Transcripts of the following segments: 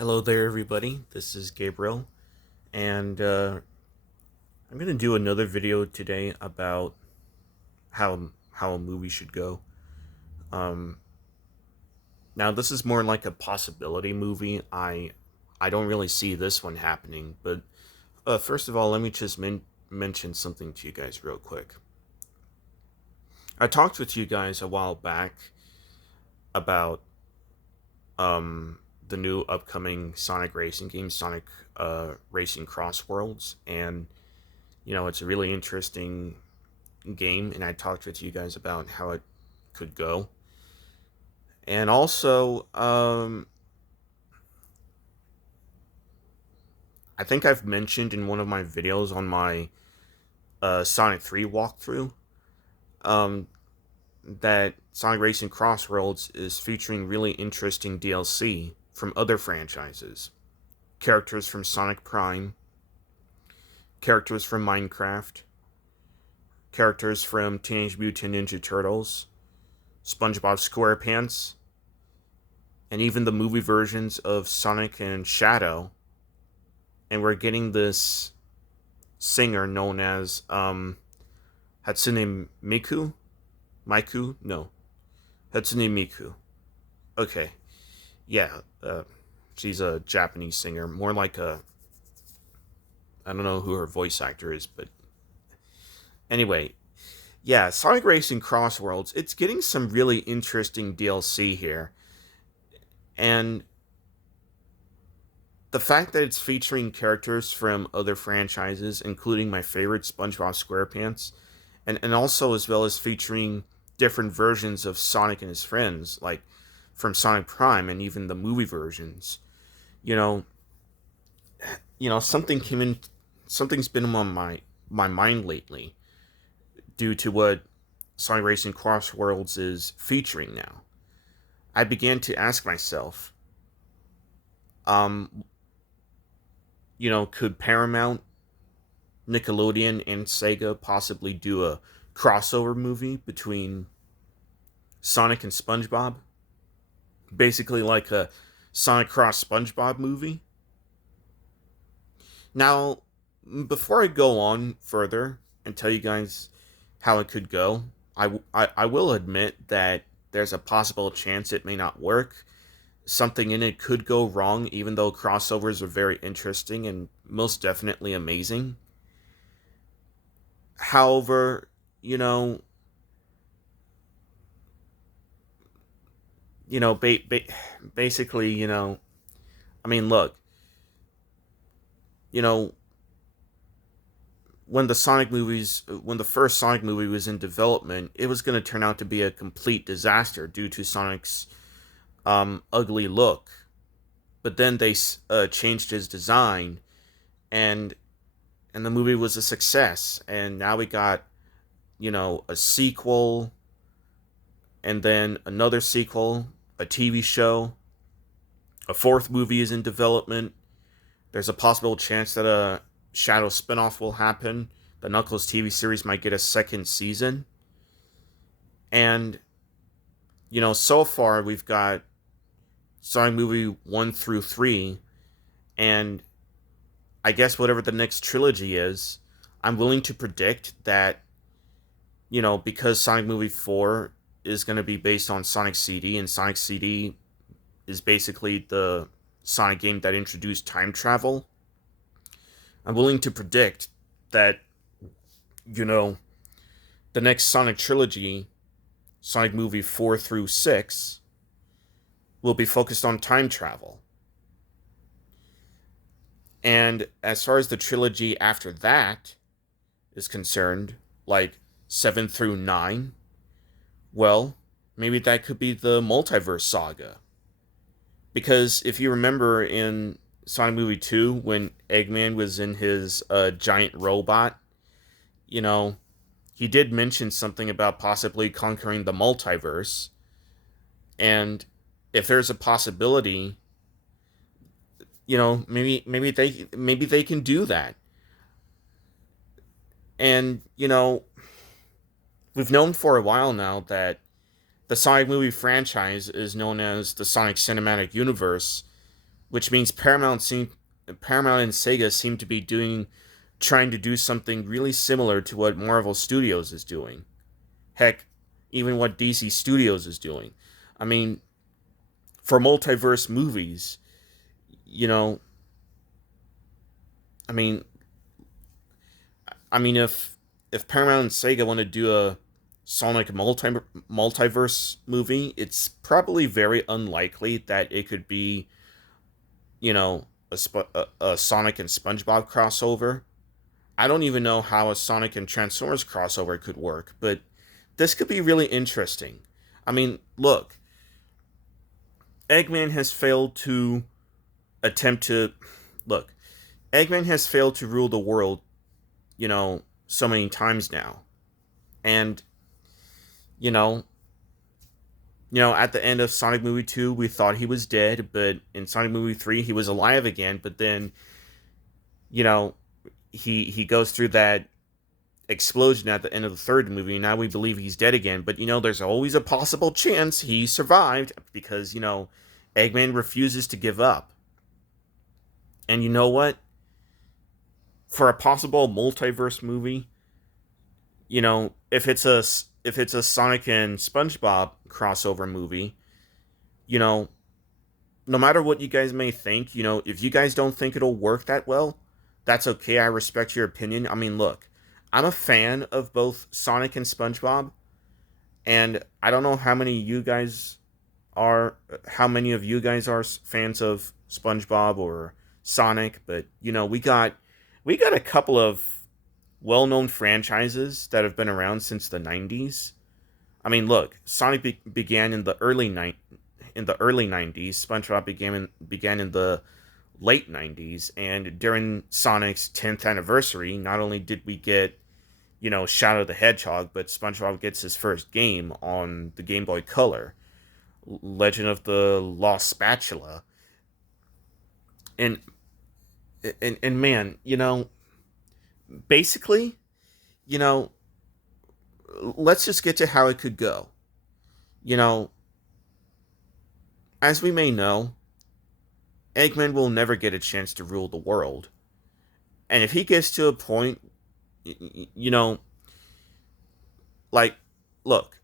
Hello there, everybody. This is Gabriel, and I'm going to do another video today about how a movie should go. Um, Now, this is more like a possibility movie. I don't really see this one happening, but first of all, let me just mention something to you guys real quick. I talked with you guys a while back about um, the new upcoming Sonic racing game, Sonic Racing Crossworlds, and it's a really interesting game, and I talked with you guys about how it could go. And also, I think I've mentioned in one of my videos on my Sonic 3 walkthrough um, that Sonic Racing Crossworlds is featuring really interesting DLC from other franchises. Characters from Sonic Prime, characters from Minecraft, characters from Teenage Mutant Ninja Turtles, SpongeBob SquarePants, and even the movie versions of Sonic and Shadow. And we're getting this singer known as Hatsune Miku? Miku? No. Hatsune Miku. Okay. Yeah, she's a Japanese singer. More like a... I don't know who her voice actor is, but... Anyway, yeah, Sonic Racing Crossworlds, it's getting some really interesting DLC here. And the fact that it's featuring characters from other franchises, including my favorite SpongeBob SquarePants, and also as well as featuring different versions of Sonic and his friends, like from Sonic Prime and even the movie versions. You know, something's been on my mind lately due to what Sonic Racing Crossworlds is featuring now. I began to ask myself, um, could Paramount, Nickelodeon, and Sega possibly do a crossover movie between Sonic and SpongeBob? Basically, like a Sonic Cross SpongeBob movie? Now, before I go on further and tell you guys how it could go, I will admit that there's a possible chance it may not work. Something in it could go wrong, even though crossovers are very interesting and most definitely amazing. However, you know, basically, I mean, look, you know, when the first Sonic movie was in development, it was going to turn out to be a complete disaster due to Sonic's ugly look. But then they changed his design, and the movie was a success. And now we got a sequel, and then another sequel, a TV show, a fourth movie is in development. There's a possible chance that a Shadow spinoff will happen. The Knuckles TV series might get a second season. And, so far we've got Sonic movie 1 through 3, and I guess whatever the next trilogy is, I'm willing to predict that, because Sonic movie 4 is going to be based on Sonic CD, and Sonic CD is basically the Sonic game that introduced time travel, I'm willing to predict that, the next Sonic trilogy, Sonic movie 4 through 6, will be focused on time travel. And as far as the trilogy after that is concerned, like 7 through 9, well, maybe that could be the multiverse saga. Because if you remember in Sonic Movie 2, when Eggman was in his giant robot, he did mention something about possibly conquering the multiverse. And if there's a possibility, maybe they can do that. And, we've known for a while now that the Sonic movie franchise is known as the Sonic Cinematic Universe, which means Paramount and Sega seem to be trying to do something really similar to what Marvel Studios is doing. Heck, even what DC Studios is doing. I mean, for multiverse movies, you know, I mean, if Paramount and Sega want to do a Sonic multiverse movie, it's probably very unlikely that it could be, you know, a Sonic and SpongeBob crossover. I don't even know how a Sonic and Transformers crossover could work, but this could be really interesting. I mean, look, Eggman has failed to attempt to look. Eggman has failed to rule the world, so many times now. And you know, at the end of Sonic Movie 2, we thought he was dead, but in Sonic Movie 3, he was alive again, but then, you know, he goes through that explosion at the end of the third movie, and now we believe he's dead again, but there's always a possible chance he survived because, Eggman refuses to give up. And you know what? For a possible multiverse movie, if it's a Sonic and SpongeBob crossover movie, you know, no matter what you guys may think, if you guys don't think it'll work that well, that's okay. I respect your opinion. I mean, look, I'm a fan of both Sonic and SpongeBob, and I don't know how many of you guys are fans of SpongeBob or Sonic, but we got a couple of well-known franchises that have been around since the 90s. I mean, look, Sonic began in the early 90s. SpongeBob began in the late 90s, and during Sonic's 10th anniversary, not only did we get, Shadow the Hedgehog, but SpongeBob gets his first game on the Game Boy Color, Legend of the Lost Spatula. And man, basically, you know, let's just get to how it could go. You know, as we may know, Eggman will never get a chance to rule the world. And if he gets to a point, you know, like, look,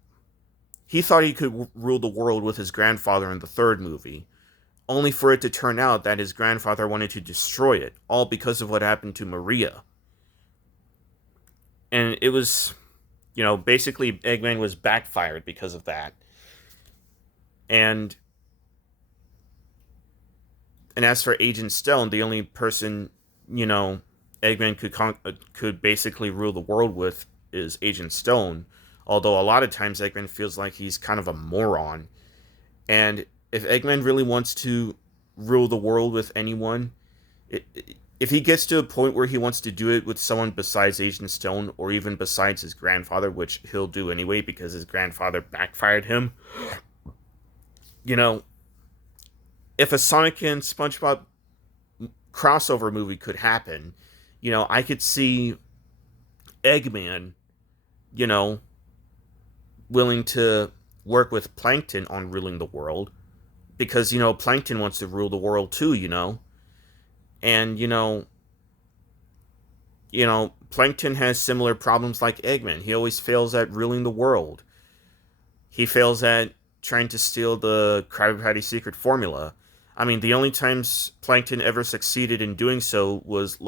he thought he could rule the world with his grandfather in the third movie, only for it to turn out that his grandfather wanted to destroy it, all because of what happened to Maria. And it was, basically Eggman was backfired because of that. And and as for Agent Stone, the only person, Eggman could basically rule the world with is Agent Stone. Although a lot of times Eggman feels like he's kind of a moron. And if Eggman really wants to rule the world with anyone, if he gets to a point where he wants to do it with someone besides Agent Stone, or even besides his grandfather, which he'll do anyway because his grandfather backfired him, you know, if a Sonic and SpongeBob crossover movie could happen, I could see Eggman, you know, willing to work with Plankton on ruling the world because, Plankton wants to rule the world too, and Plankton has similar problems like Eggman. He always fails at ruling the world. He fails at trying to steal the Krabby Patty secret formula. I mean, the only times Plankton ever succeeded in doing so was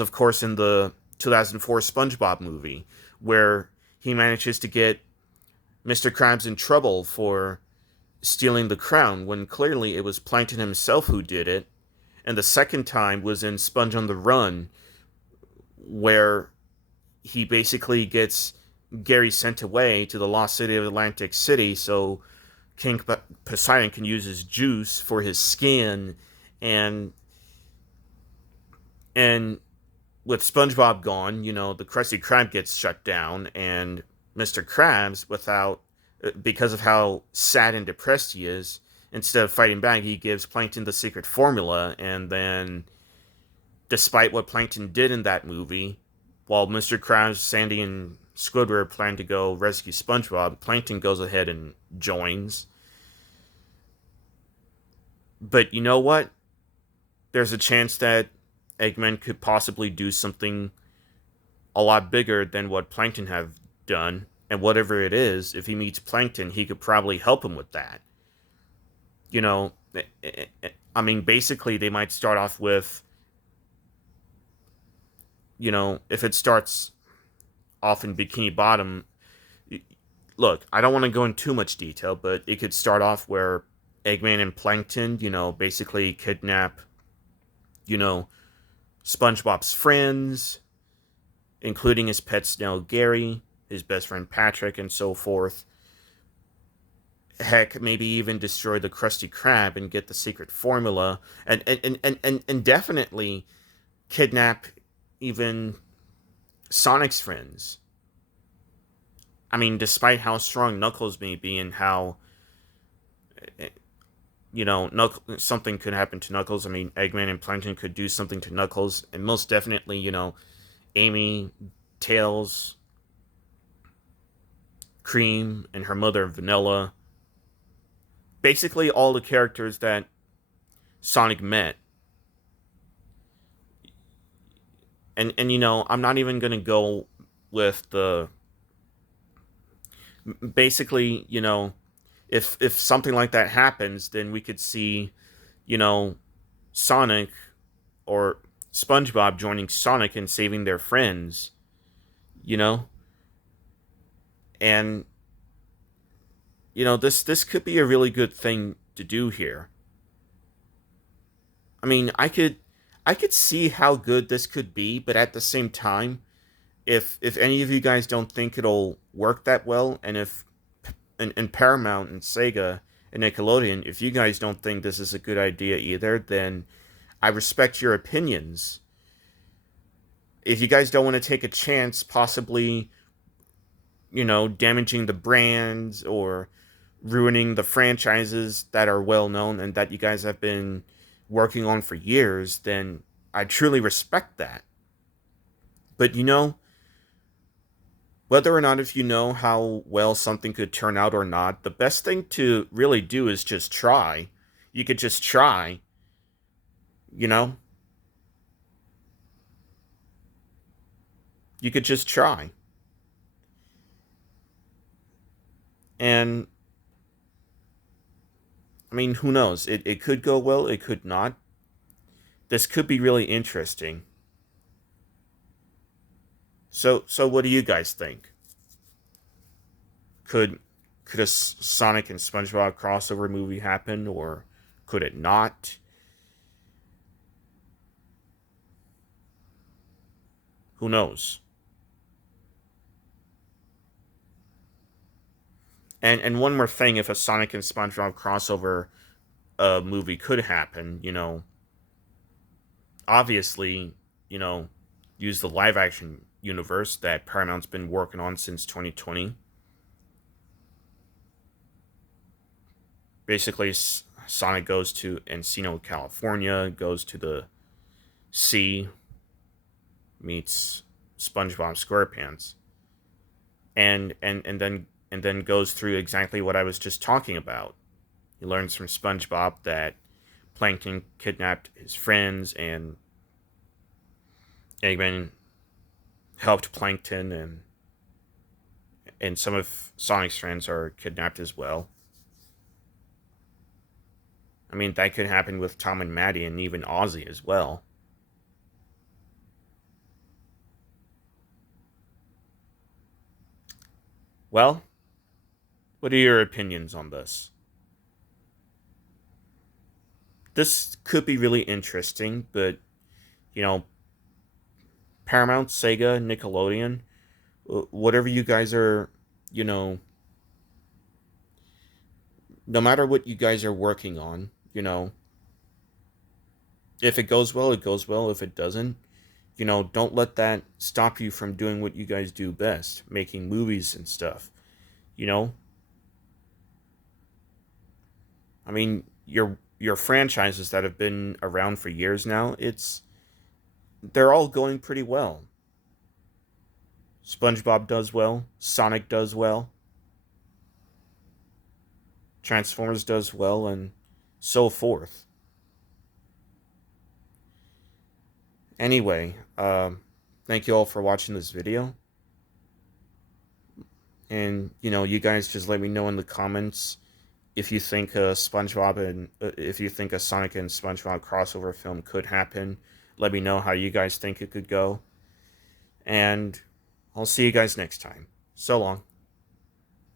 of course in the 2004 SpongeBob movie, where he manages to get Mr. Krabs in trouble for stealing the crown when clearly it was Plankton himself who did it. And the second time was in Sponge on the Run, where he basically gets Gary sent away to the lost city of Atlantic City so King Poseidon can use his juice for his skin, and and with SpongeBob gone, the Krusty Krab gets shut down, and Mr. Krabs, because of how sad and depressed he is, instead of fighting back, he gives Plankton the secret formula, and then, despite what Plankton did in that movie, while Mr. Krabs, Sandy, and Squidward plan to go rescue SpongeBob, Plankton goes ahead and joins. But you know what? There's a chance that Eggman could possibly do something a lot bigger than what Plankton have done. And whatever it is, if he meets Plankton, he could probably help him with that. You know, I mean, basically, they might start off with, if it starts off in Bikini Bottom, look, I don't want to go into too much detail, but it could start off where Eggman and Plankton, basically kidnap, you know, SpongeBob's friends, including his pet snail Gary, his best friend Patrick, and so forth. Heck, maybe even destroy the Krusty Krab and get the secret formula, and definitely kidnap even Sonic's friends. I mean, despite how strong Knuckles may be and how, something could happen to Knuckles. I mean, Eggman and Plankton could do something to Knuckles, and most definitely, Amy, Tails, Cream, and her mother, Vanilla. Basically, all the characters that Sonic met. And I'm not even going to go with the. Basically, if something like that happens, then we could see, you know, Sonic or SpongeBob joining Sonic and saving their friends, you know? And this could be a really good thing to do here. I mean, I could see how good this could be, but at the same time, if any of you guys don't think it'll work that well, and if and Paramount and Sega and Nickelodeon, if you guys don't think this is a good idea either, then I respect your opinions. If you guys don't want to take a chance, possibly, damaging the brands or ruining the franchises that are well known and that you guys have been working on for years, then I truly respect that. But whether or not if you know how well something could turn out or not, the best thing to really do is just try. You could just try, you know? You could just try. And I mean, who knows? It could go well, it could not. This could be really interesting. So what do you guys think? Could could a Sonic and SpongeBob crossover movie happen, or could it not? Who knows? And one more thing, if a Sonic and SpongeBob crossover movie could happen, obviously, you know, use the live action universe that Paramount's been working on since 2020. Basically, Sonic goes to Encino, California, goes to the sea, meets SpongeBob SquarePants, and then goes through exactly what I was just talking about. He learns from SpongeBob that Plankton kidnapped his friends, and Eggman helped Plankton, and some of Sonic's friends are kidnapped as well. I mean, that could happen with Tom and Maddie and even Ozzy as well. Well, what are your opinions on this? This could be really interesting, but, you know, Paramount, Sega, Nickelodeon, whatever you guys are, you know, no matter what you guys are working on, if it goes well, it goes well. If it doesn't, don't let that stop you from doing what you guys do best, making movies and stuff. You know, I mean, your franchises that have been around for years now, they're all going pretty well. SpongeBob does well, Sonic does well, Transformers does well, and so forth. Anyway, thank you all for watching this video. And, you guys just let me know in the comments if you think if you think a Sonic and SpongeBob crossover film could happen. Let me know how you guys think it could go. And I'll see you guys next time. So long.